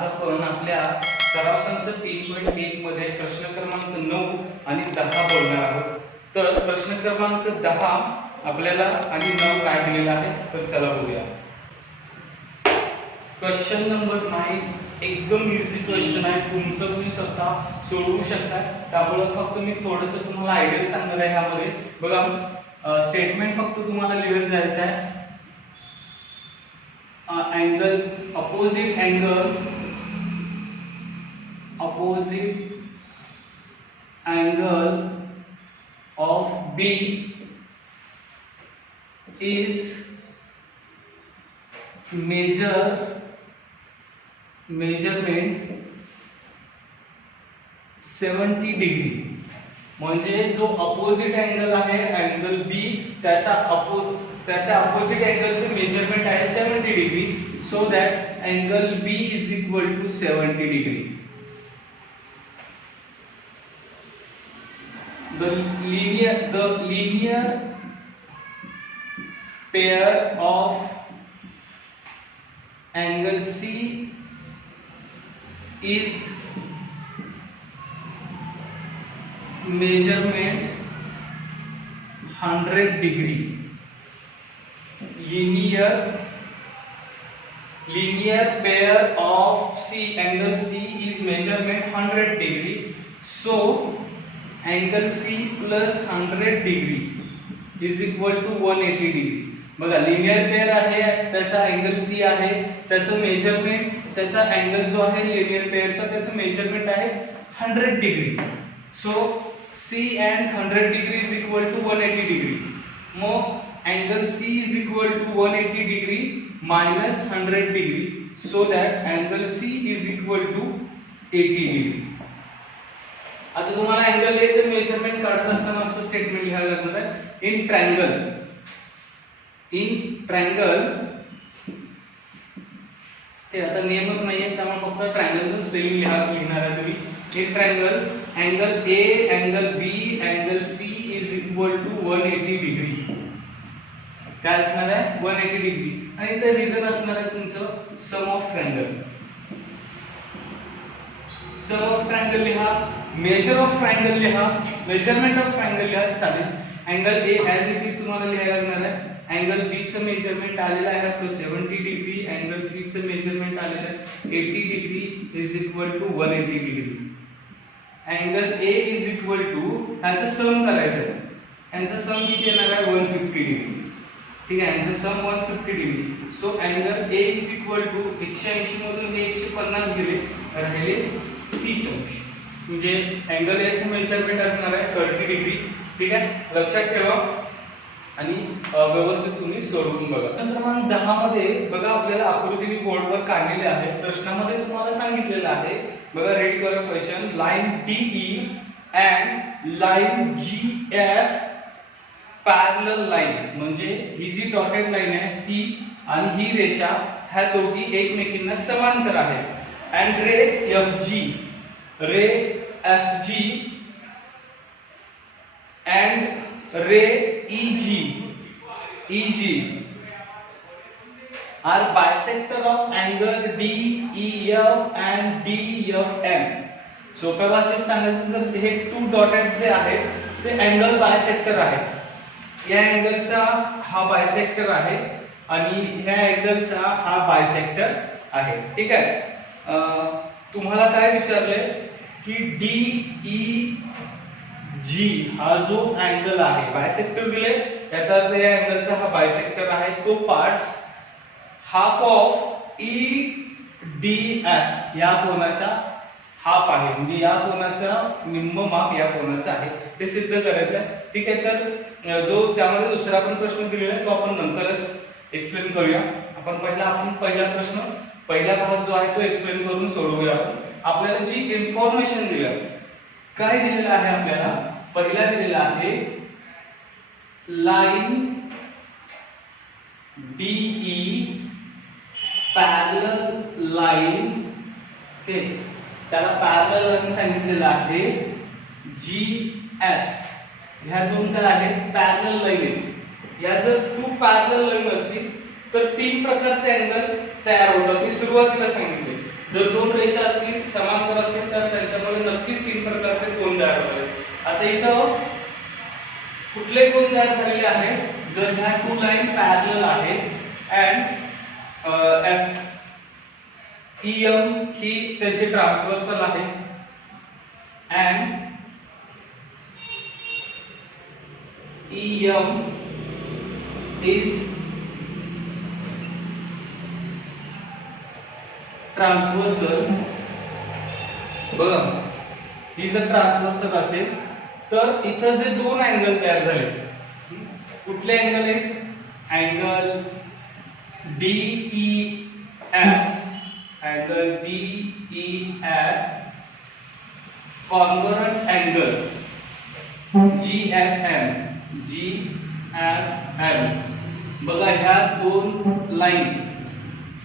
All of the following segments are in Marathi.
आज आपण आपल्या सराव संच 3.1 मध्ये प्रश्न क्रमांक 9 आणि 10 बोलणार आहोत। तर प्रश्न क्रमांक 10 आपल्याला आणि 9 काय दिलेला आहे तर चला बघूया। क्वेश्चन नंबर 9 एकदम इझी क्वेश्चन आहे, तुमचं तुम्ही स्वतः सोडवू शकता। त्यामुळे फक्त मी थोडंसं तुम्हाला आयडिया सांगणार आहे। यामध्ये बघा स्टेटमेंट फक्त तुम्हाला लिहत जायचं आहे। Angle opposite angle of B is measurement 70 degree. म्हणजे जो अपोजिट अँगल आहे अँगल बी त्याचा अपोजिट अँगलचे मेजरमेंट आहे 70 degree. So that angle B is equal to 70 degree. The linear pair of angle C is measurement 100 degree. Linear pair of angle C is measurement 100 degree. So angle C plus 100 degree is equal to 180 degree. बघा लिनियर पेयर आहे, त्याचा अँगल C आहे, त्याचं मेजरमेंट त्याचा अँगल जो आहे लिनियर पेयरचा त्याचं मेजरमेंट आहे 100 degree. So C and 100 degree is equal to 180 degree. मग angle C is equal to 180 degree minus 100 degree. So that angle C is equal to 80 degree. आता तुम्हाला अँगल ए चे मेजरमेंट काढत असताना असं स्टेटमेंट लिहायला लागणार आहे। इन ट्रायंगल हे आता नेमच नाहीये त्यामुळे फक्त ट्रायंगलचं स्पेलिंग लिहिणार आहे तुम्ही। In triangle angle A angle B angle C is equal to 180 degree. काय असणार आहे 180 डिग्री आणि ते रिजन असणार आहे तुमचं sum of triangle. Sum of triangle लिहा, मेजर ऑफ ट्रायंगल लिहा, मेजरमेंट ऑफ ट्रायंगल लिहा चालेल। Angle A as it is तुम्हाला लिहायला लागणार आहे। अँगल बी चं मेजरमेंट आलेलं आहे आपलं 70 डिग्री, अँगल सी चं मेजरमेंट आलेलं आहे 80 degree is equal to 180 degree. Angle A is equal to ह्याचं सम करायचं आहे, ह्याचं सम किती येणार आहे 150 डिग्री। ठीक आहे, ह्याचं sum 150 degree. So angle A is equal to 180 मधून 150 गेले राहिले 30 अंश। म्हणजे अँगल ए चे मेजरमेंट असणार आहे 30 डिग्री। ठीक आहे, लक्षात ठेवा आणि व्यवस्थित तुम्ही सोडवून बघा। क्रमांक 10 मध्ये बघा आपल्याला आकृती बोर्डवर काढलेले आहे। प्रश्नामध्ये तुम्हाला सांगितलेलं आहे बघा, रीड करा question. Line DE and line GF parallel line, म्हणजे ही जी डॉटेड लाइन आहे ती आणि ही रेषा ह्या दोघी एकमेकींना समांतर आहेत। and ray FG and ray EG are bisector of angle DEF and DFM. सोप्या भाषेत सांगायचं तर हे टू डॉटेड जे आहेत ते अँगल बायसेक्टर आहेत। या अँगलचा हा बायसेक्टर आहे आणि ह्या अँगलचा हा बायसेक्टर आहे। ठीक आहे, तुम्हाला काय विचारलंय की DEG हा जो अँगल आहे बायसेक्टर दिले, याचा अर्थ या अँगलचा हा बायसेक्टर आहे। तो पार्ट्स हाफ ऑफ EDF या कोनाचा हाफ आहे, म्हणजे या कोनाचा निम्म माप या कोनाचा आहे, ते सिद्ध करायचं आहे। ठीक आहे, तर जो त्यामध्ये दुसरा पण प्रश्न दिलेला आहे तो आपण नंतरच एक्सप्लेन करूया। आपण पहिला भाग जो आहे तो एक्सप्लेन करून सोडवूया। आपल्याला जी इन्फॉर्मेशन दिली काय दिलेलं आहे आपल्याला, पहिला दिलेला आहे लाइन DE पॅरलल लाइन, त्याला पॅरलल लाइन सांगितलेलं आहे GF। ह्या दोन काय आहेत पॅरलल लाइन। या जर टू पॅरलल लाइन असतील तर तीन प्रकारचे अँगल तयार होतात। मी सुरुवातीला सांगितले जर दोन रेषा असतील समांतर असतील तर त्यांच्यामध्ये नक्कीच तीन प्रकारचे कोन तयार होतात. आता इथं कुठले कोन तयार झालेले आहेत जर ह्या टू लाईन पॅरलल आहे अँड EM ही त्यांचे ट्रान्सव्हर्सल आहे अँड EM is ट्रान्सव्हर्सल. बघा ही जर ट्रान्सव्हर्सल असेल तर इथं जे दोन अँगल तयार झाले कुठले अँगल आहेत angle DEF angle DEF convergent angle GFM बघा ह्या दोन लाईन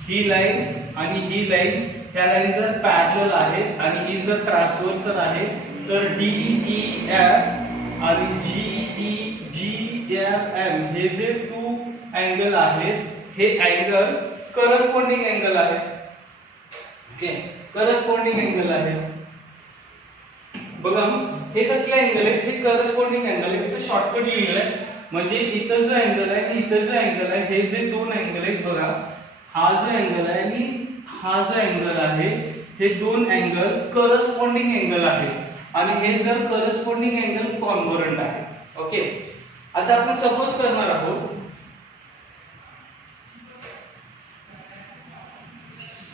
ही लाईन आणि ही लाईन ह्या लाईन जर पॅरलल आहेत आणि ही जर ट्रान्सव्हर्सल आहे तर DEF आणि GFM हे जे टू अँगल आहेत हे अँगल करस्पॉन्डिंग अँगल आहे. ओके करस्पॉन्डिंग अँगल आहे. बघा हे कसले अँगल आहे हे करस्पॉन्डिंग अँगल आहे. इथे शॉर्टकट लिहिलेलं आहे म्हणजे इथं जो अँगल आहे आणि इथं जो अँगल आहे हे जे दोन अँगल आहेत बघा हा जो अँगल आहे आणि हा जो अँगल आहे हे दोन अँगल करस्पॉन्डिंग अँगल आहे आणि हे जर करस्पॉन्डिंग अँगल कॉन्व्हर्जंट आहे. ओके आता आपण सपोज करणार आहोत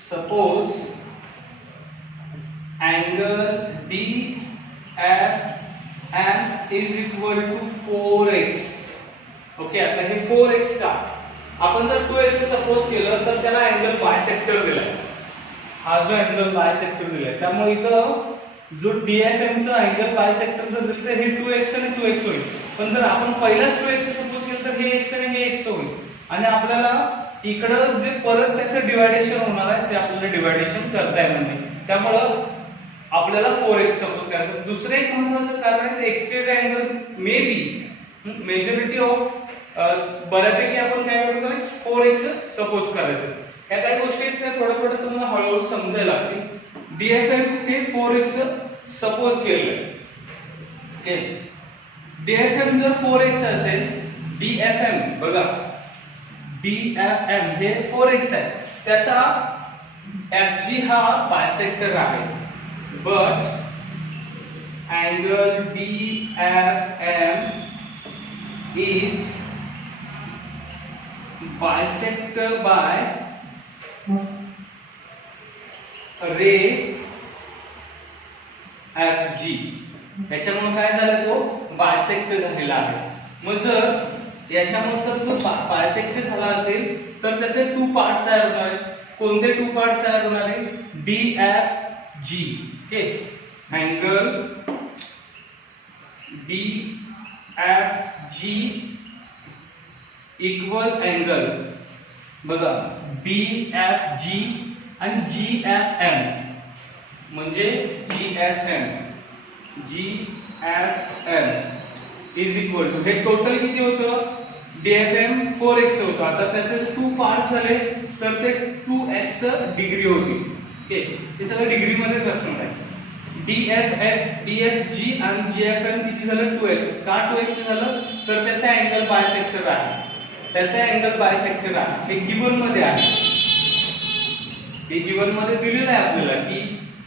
suppose angle DFM is equal to 4x. Okay आता हे 4x का आपण जर 2x सपोज केलं तर त्याला अँगल बायसेक्टर दिलाय. हा जो अँगल बायसेक्टर दिलाय त्यामुळे इथं जो DFM चा अँगल बायसेक्टर जर दिलं तर हे 2x आणि 2x होईल. पण जर आपण पहिलाच 2x सपोज केलं तर हे x आणि हे x होईल आणि आपल्याला इकडं जे परत त्याचं डिवायडेशन होणार आहे ते आपल्याला डिवायडेशन करता येणार नाही. त्यामुळं आपल्याला 4x सपोज करायचं. दुसरं एक महत्त्वाचं कारण आहे exterior angle may be majority of बऱ्यापैकी आपण काय करतो 4x सपोज करायचं. ह्या काही गोष्टी आहेत त्या थोड्या थोड्या तुम्हाला हळूहळू समजायला लागतील. DFM हे 4x सपोज केलं. ओके DFM जर 4x असेल DFM बघा DFM हे 4x आहे त्याचा FG हा बायसेक्टर आहे but angle DFM is bisector by ray FG. याच्यामुळे काय झालं तो बायसेक्टर झालेला आहे. मग जर याच्यामुळे तर जो बायसेक्टर झाला असेल तर त्याचे टू पार्ट्स तयार होणार आहेत. कोणते टू पार्ट्स तयार होणार आहेत DFG. Okay angle DFG equal angle बघा BFG आणि GFM म्हणजे GFM इज इक्वल टू हे टोटल किती होतं DFM 4x होतं. आता त्याचे टू पार्ट्स झाले तर ते 2x डिग्री होती. ओके हे सगळं डिग्री मध्येच असणार आहे. DFG आणि GFM किती झालं 2x. का 2x झालं तर त्याचा अँगल बायसेक्टर आहे. त्याचा अँगल बायसेक्टर आहे. हे गिवन मध्ये आहे. हे गिवन मध्ये दिलेलं आहे आपल्याला की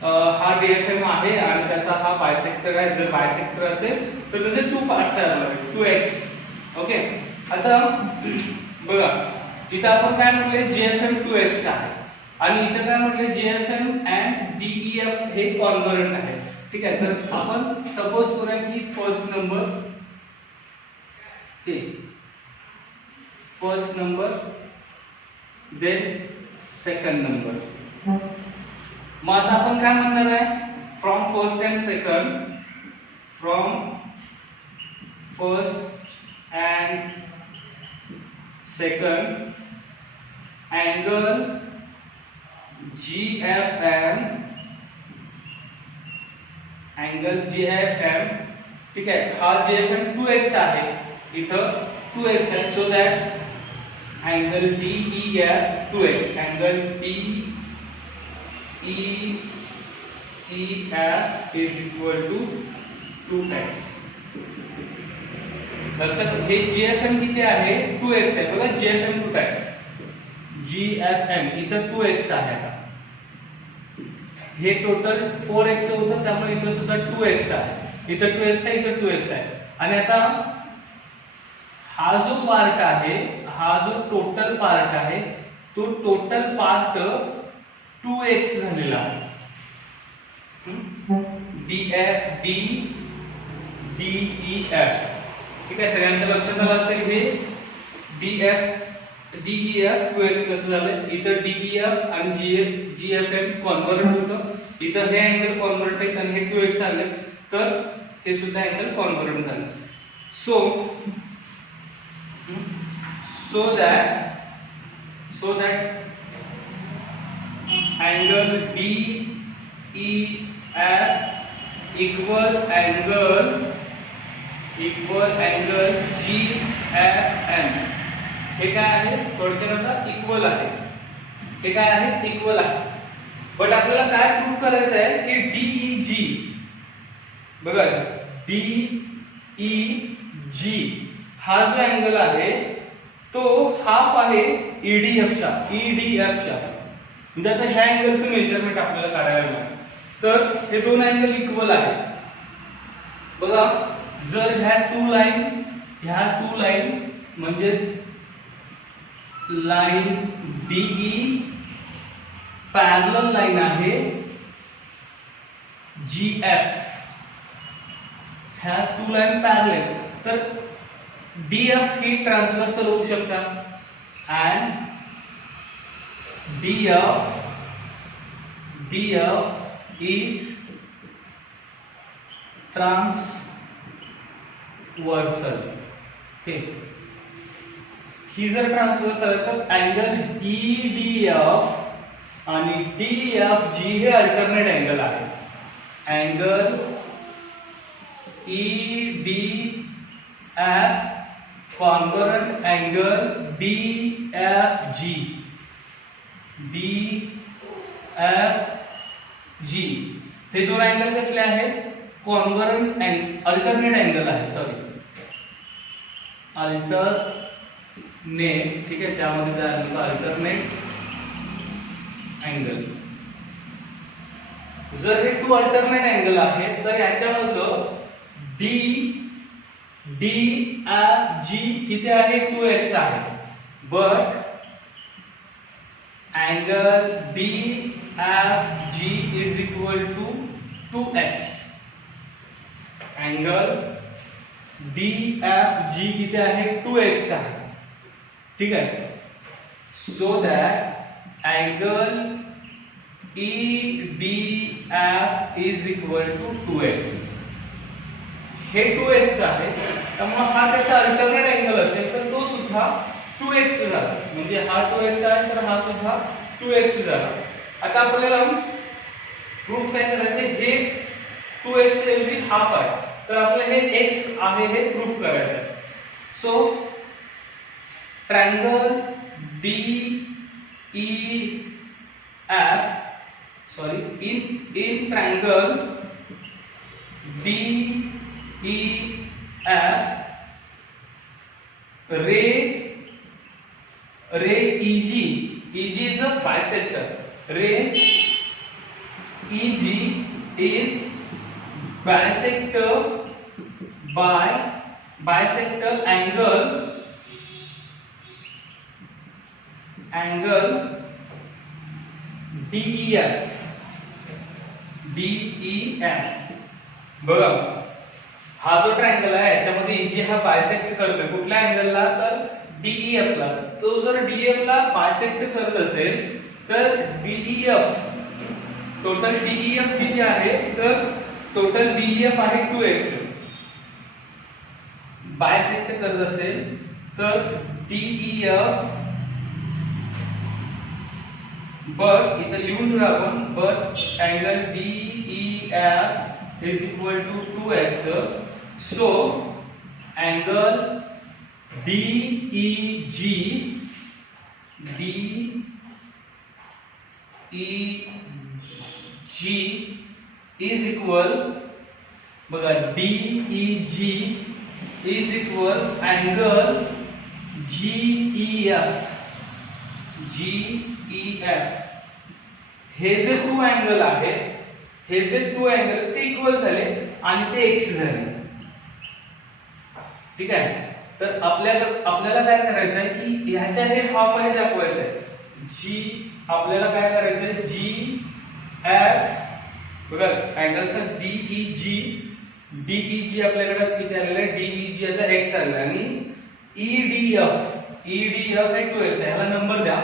हा DFM आहे आणि त्याचा हा बायसेक्टर आहे. जर बायसेक्टर असेल तर त्याचे टू पार्ट्स आहेत 2x. ओके आता बघा इथं आपण काय म्हटले GFM 2x आहे आणि इथं काय म्हटले GFM and DEF हे कॉन्व्हर्जंट आहे. ठीक आहे तर आपण सपोज करूया की first number then second number. मग आता आपण काय म्हणणार आहे from first and second angle GFM ठीक आहे. हा GFM 2x आहे इथं 2x आहे so that angle DEF 2x angle DEF EF is equal to 2x. लक्षात हे GFM किती आहे 2x आहे बघा GFM कुठे आहे GFM इथं 2x आहे का हे टोटल 4x होतं त्यामुळे इथं सुद्धा 2x आहे इथं 2x आहे इथं 2x आहे आणि आता हा जो पार्ट आहे हा जो टोटल पार्ट आहे तो टोटल पार्ट 2x झालेला आहे DF DEF ठीक आहे सगळ्यांच्या लक्षात आलं असेल हे DEF 2x कसं झालं इथं DEF आणि GFM कॉन्व्हर्ट होतं इथं हे अँगल कॉन्व्हर्ट आहे आणि हे 2x आले तर हे सुद्धा अँगल कॉन्व्हर्ट झालं so that angle DEF equal angle GFM हे काय आहे थोडक्यात आता इक्वल आहे हे काय आहे इक्वल आहे बट आपल्याला काय प्रूफ करायचं आहे की DEG बघा DEG हा जो अँगल आहे तो हाफ आहे EDF च्या म्हणजे आता ह्या अँगलचं मेजरमेंट आपल्याला काढायला लागेल तर हे दोन अँगल इक्वल आहेत बघा जर ह्या टू लाईन म्हणजेच लाईन DE पॅरलल लाईन आहे GF ह्या टू लाईन पॅरलल तर DF ही ट्रान्सव्हर्सल होऊ शकतात and DF is transversal okay ही जर ट्रान्सव्हर्सल तर अँगल EDF आणि DFG हे अल्टरनेट अँगल आहे angle EDF convert angle DFG हे दोन अँगल कसले आहेत कॉन्व्हर्ट अल्टरनेट अँगल आहे सॉरी अल्टरनेट ठीक आहे त्यामध्ये जाईल अल्टरनेट अँगल जर हे टू अल्टरनेट अँगल आहेत तर याच्यामधलं DFG किती आहे 2x आहे but angle DFG is equal to 2x angle DFG किती आहे 2x आहे ठीक आहे so that angle EDF is equal to 2x हे 2x आहे त्यामुळे हा त्याचा अल्टरनेट अँगल असेल तर तो सुद्धा 2x झाला म्हणजे हा 2x आहे तर हा सुद्धा 2x झाला आता आपल्याला प्रूफ काय करायचं हे 2x ऐवजी हाफ आहे तर आपल्याला हे x आहे हे प्रूफ करायचं आहे so triangle in triangle DEF ray EG is a bisector ray EG is bisector angle DEF बघा हा जो ट्रायंगल आहे याच्यामध्ये EG हा बायसेक्ट करतोय कुठल्या अँगलला तर DEF ला तो जर DEF ला बायसेक्ट करत असेल तर टोटल DEF किती आहे तर टोटल DEF आहे 2x बायसेक्ट करत असेल तर DEF but इथं लिहून ठेवूया आपण but angle DEF is equal to 2x so angle DEG G is equal, बघा DEG is equal angle GEF. हे जे टू अँगल आहेत, हे जे टू अँगल ते इक्वल झाले आणि ते एक्स झाले. ठीक आहे. तर आपल्याला काय करायचं आहे की ह्याच्या हे हाफ आहे दाखवायचं आहे. जी आपल्याला काय करायचं आहे, GF बघा अँगलचा DEG आपल्याकडे किती आलेला आहे, DEG आता x आलेला आहे आणि EDF हे 2x आहे. ह्याला नंबर द्या.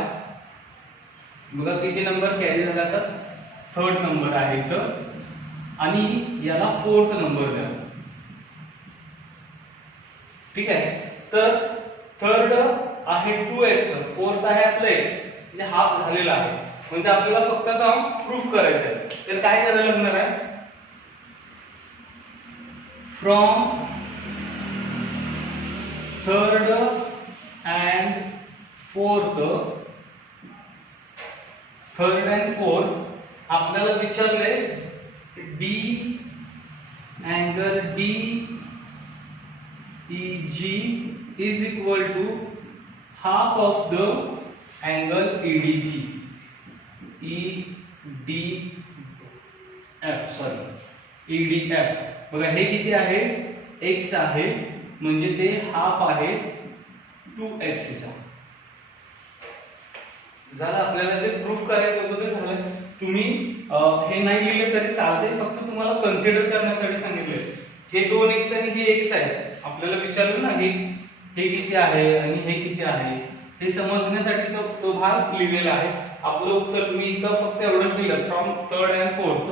बघा किती नंबर कॅरी झाला, तर थर्ड नंबर आहे इथं आणि याला फोर्थ नंबर द्या. ठीक आहे. तर थर्ड आहे 2x, फोर्थ आहे आपलं x, म्हणजे हाफ झालेला आहे. म्हणजे आपल्याला फक्त काम प्रूफ करायचं आहे. तर काय करायला लागणार आहे, फ्रॉम थर्ड अँड फोर्थ आपल्याला विचारले D angle DEG is equal to half of the angle EDF. बघा हे किती आहे, x आहे, म्हणजे ते हाफ आहे 2x चा. झालं. आपल्याला जे प्रूफ करायचं होतं ते झालं. तुम्ही हे नाही लिहिलं तरी चालते, फक्त तुम्हाला कन्सिडर करण्यासाठी सांगितलंय. हे 2x आणि हे x आहे. आपल्याला विचारलं ना हे किती आहे आणि हे किती आहे, हे समजण्यासाठी तो भाग लिहिलेला आहे. आपलं उत्तर तुम्ही इथं फक्त एवढंच दिलं, from third and fourth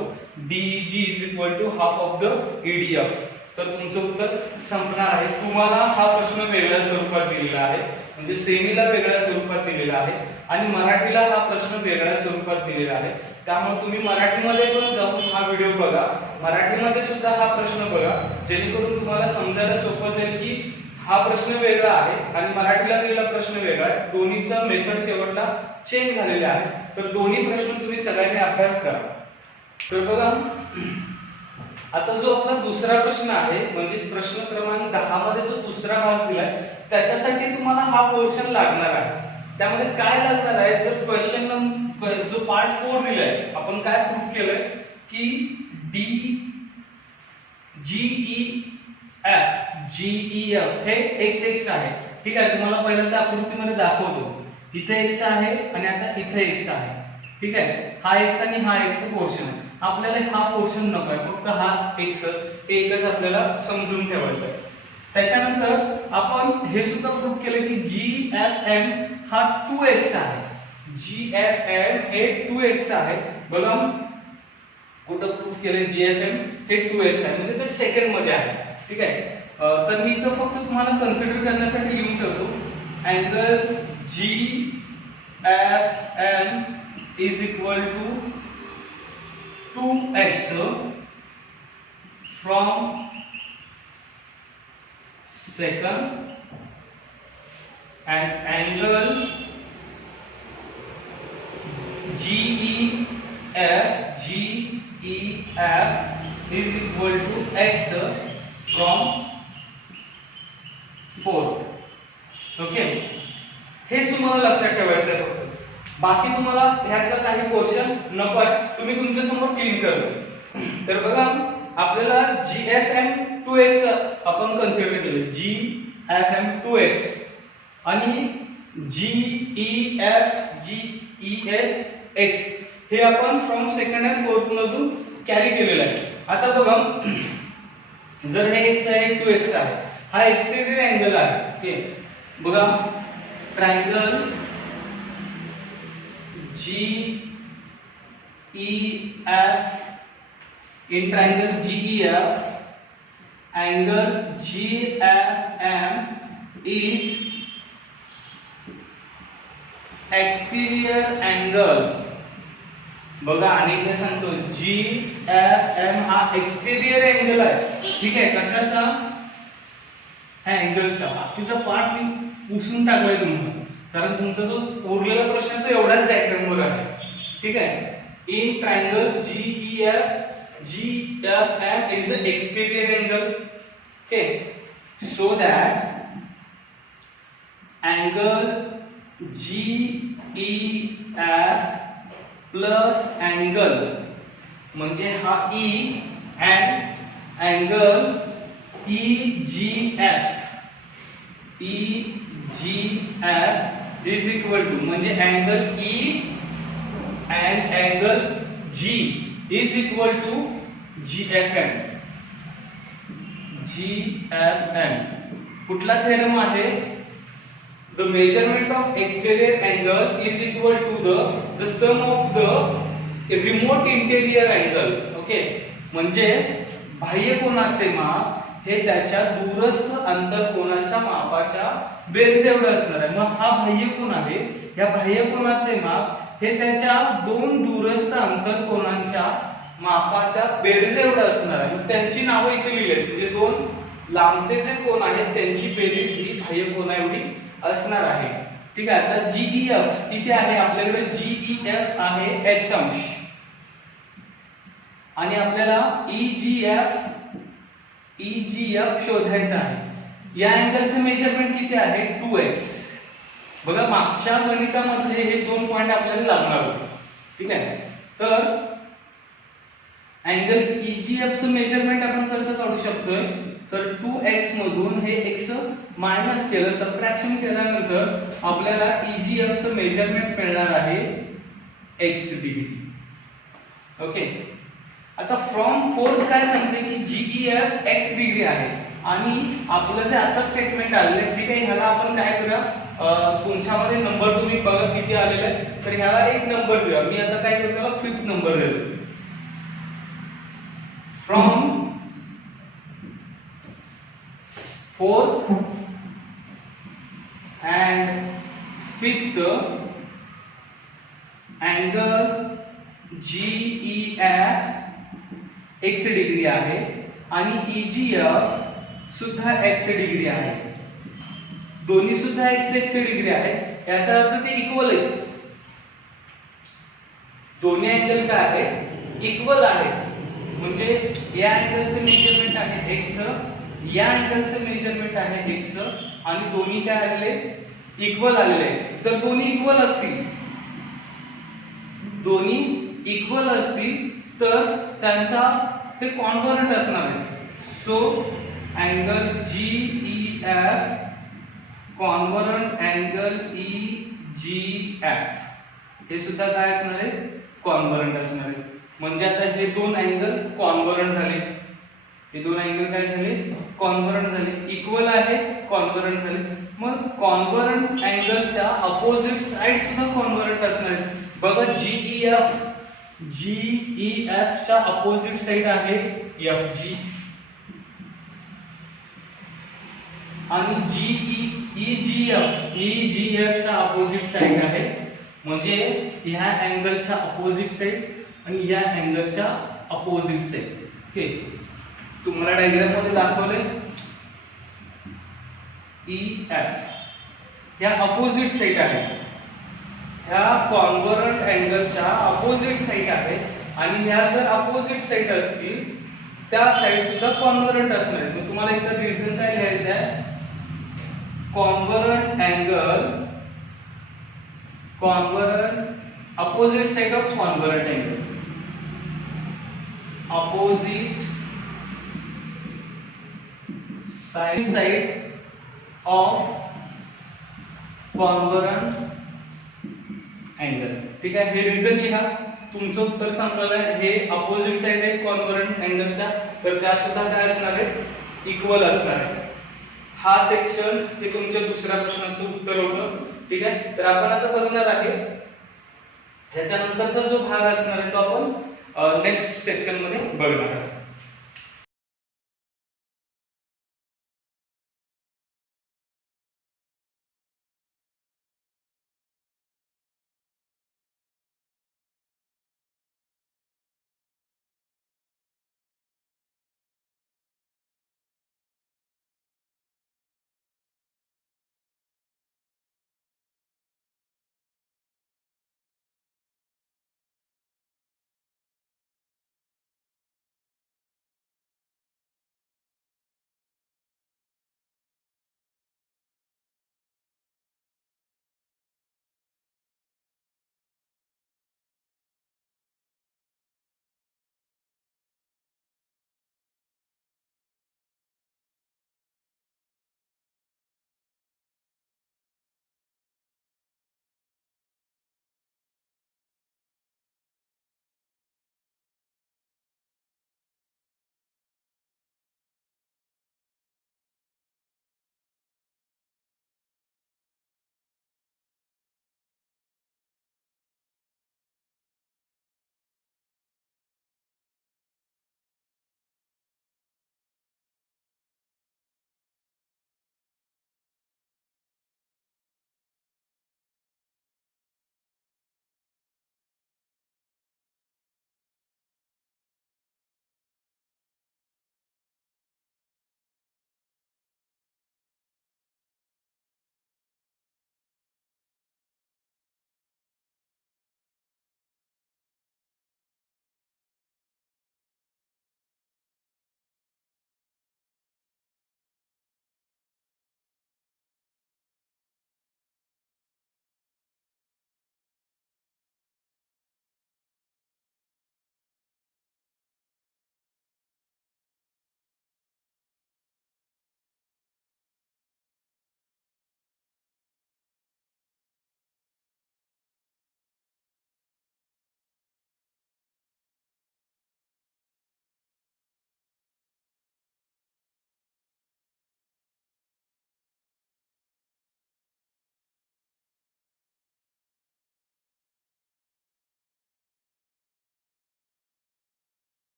DEG is equal to half of the EDF. तर तुमचं उत्तर संपणार आहे. तुम्हाला हा प्रश्न वेगळ्या स्वरूपात दिलेला आहे, म्हणजे सेमीला वेगळ्या स्वरूपात दिलेला आहे आणि मराठीला हा प्रश्न वेगळ्या स्वरूपात दिलेला आहे. त्यामुळे तुम्ही मराठीमध्ये पण जाऊन हा व्हिडिओ बघा, मराठीमध्ये सुद्धा हा प्रश्न बघा, जेणेकरून तुम्हाला समजायला सोपं जाईल की हा प्रश्न वेगळा आहे आणि मराठीला दिलेला प्रश्न वेगळा आहे. दोन्हीचा मेथड शेवटला चेंज झालेले आहे. तर दोन्ही प्रश्न तुम्ही सगळ्यांनी अभ्यास करा. तर बघा आता जो आपला दुसरा प्रश्न आहे, म्हणजे प्रश्न क्रमांक 10 मध्ये जो दुसरा भाग दिलाय, त्याच्यासाठी तुम्हाला हा पोर्शन लागणार आहे. त्यामध्ये काय लागणार आहे, जर क्वेश्चन जो पार्ट 4 दिलाय, आपण काय प्रूफ केलंय की GEF हे x आहे. ठीक आहे. तुम्हाला पहिल्यांदा आकृतीमध्ये दाखवतो. तिथे x आहे आणि आता इथे x आहे. ठीक आहे. हा x आणि हा x पोर्शन आहे. आपल्याला हा पोर्शन नको आहे, फक्त हा x एकच आपल्याला समजून ठेवायचा आहे. त्याच्यानंतर आपण हे सुद्धा प्रूफ केले की GFM हा 2x आहे. GFM हे 2x आहे. बघा कुठं प्रूफ केले, GFM हे 2x आहे, म्हणजे ते सेकंड मध्ये आहे. ठीक आहे. तर मी इथं फक्त तुम्हाला कन्सिडर करण्यासाठी लिहून ठेवतो, angle GFM is equal to 2x from second and angle GEF is equal to x from fourth. Okay. हे तुम्हाला लक्षात ठेवायचं आहे फक्त. बाकी तुम्हाला ह्यातला काही पोर्शन नको आहे, तुम्ही तुमच्या समोर क्लीन करा. तर बघा आपल्याला GFM 2x आपण कन्सिडर केले, GFM 2x आणि GEF x हे आपण फ्रॉम सेकंड अँड फोर्थ मधून कॅरी केलेलं आहे. आता बघा जर हे x आहे 2x आहे, हा एक्सटेरियर अँगल आहे. ओके. बघा triangle GEF, in triangle GEF, angle GFM is exterior angle. बघा अनेकदा सांगतो GFM हा एक्सटेरियर अँगल आहे. ठीक आहे. कशाचा, हा अँगलचा. बाकीचा पार्ट मी पुसून टाकलाय तुम्हाला, कारण तुमचा जो उरलेला प्रश्न आहे तो एवढाच डायग्राम वर आहे. ठीक आहे. in triangle GEFM is the exterior angle. Okay, so that angle GEF plus angle म्हणजे हा E and angle EGF is equal to म्हणजे angle E and angle G is equal to GFM. कुठला थेरम आहे? The measurement of exterior angle is equal to the sum of the remote interior angle. Okay, म्हणजेच बाह्य कोनाचे माप हे त्याच्या दूरस्थ अंतर कोनाच्या मापाच्या बेरीज एवढं असणार आहे. मग हा बाह्य कोन आहे, या बाह्य कोनाचे माप हे त्याच्या दोन दूरस्थ अंतर कोनांच्या मापाच्या बेरीज एवढं असणार आहे. मग त्यांची नावं इथे लिहिलेत, म्हणजे दोन लांबचे जे कोन आहेत त्यांची बेरीज ही बाह्य कोना एवढी असणार आहे. ठीक आहे. आता GEF किती आहे? आपल्याकडे GEF आहे h अंश आणि आपल्याला EGF शोधायचा आहे. या अँगलचं मेजरमेंट किती आहे? 2x. बघा मागच्या गणितामध्ये हे दोन पॉइंट आपल्याला लागणार होते. ठीक आहे. तर अँगल EGF चं मेजरमेंट आपण कसं काढू शकतोय? तर 2x मधून हे x मायनस केलं, सबट्रॅक्शन केल्यानंतर आपल्याला EGF चं मेजरमेंट मिळणार आहे x डिग्री. ओके. आता फ्रॉम 4 काय सांगते की GEF x डिग्री आहे आणि आपलं जे आता स्टेटमेंट आलेलं आहे, ठीक आहे, ह्याला आपण काय करूया, तुमच्यामध्ये नंबर तुम्ही बघा किती आलेले आहे, तर ह्याला एक नंबर देऊया. मी आता काय करतो, त्याला 5th नंबर देतो. From 4th and 5th angle GEF x degree आहे आणि EGF सुद्धा x डिग्री आहे. दोन्ही सुद्धा x डिग्री आहे. याचा अर्थ ते इक्वल आहेत. दोन्ही अँगल काय आहेत? इक्वल आहेत. म्हणजे या अँगलचं मेजरमेंट आहे x, या अँगलचं मेजरमेंट आहे x आणि दोन्ही काय आलेले? इक्वल आलेले. जर दोन्ही इक्वल असतील तर त्यांचा ते कॉन्व्हर्जंट असणार आहे. So angle GEF convergent angle EGF हे सुद्धा काय असणार आहे? कॉन्व्हर्जंट असणार आहे. म्हणजे आता हे दोन अँगल कॉन्व्हर्जंट झाले. हे दोन अँगल काय झाले? कॉन्व्हर्जंट झाले. इक्वल आहे, कॉन्व्हर्जंट झाले. मग कॉन्व्हर्जंट अँगलच्या अपोजिट साइड सुद्धा कॉन्व्हर्जंट असणार आहे. बघा GEF च्या अपोजिट साइड आहे FG आणि EGF च्या अपोजिट साइड आहे. म्हणजे ह्या अँगलच्या अपोजिट साइड आणि या अँगलच्या अपोजिट साइड. ओके, तुम्हाला डायग्राम मध्ये दाखवले EF ह्या अपोजिट साइड आहे, ह्या कॉन्व्हर्जंट अँगलच्या अपोजिट साइड आहे आणि ह्या जर अपोजिट साइड असतील त्या साइड सुद्धा कॉन्व्हर्जंट असणार आहेत. मग तुम्हाला इथं रिझन काय लिहायचं आहे? Convergent angle, convergent opposite side of convergent angle, opposite side of convergent angle. ठीक आहे. हे रिझन लिहा. तुमचं उत्तर सांगताना हे अपोजिट साइड आहे कॉन्व्हर्जंट अँगलच्या, तर त्या सुद्धा काय असणार आहे? इक्वल असणार आहे. हा सेक्शन हे तुमच्या दुसऱ्या प्रश्नाचं उत्तर होतं. ठीक आहे. तर आपण आता बघणार आहे ह्याच्यानंतरचा जो भाग असणार आहे तो आपण नेक्स्ट सेक्शन मध्ये बघणार आहोत.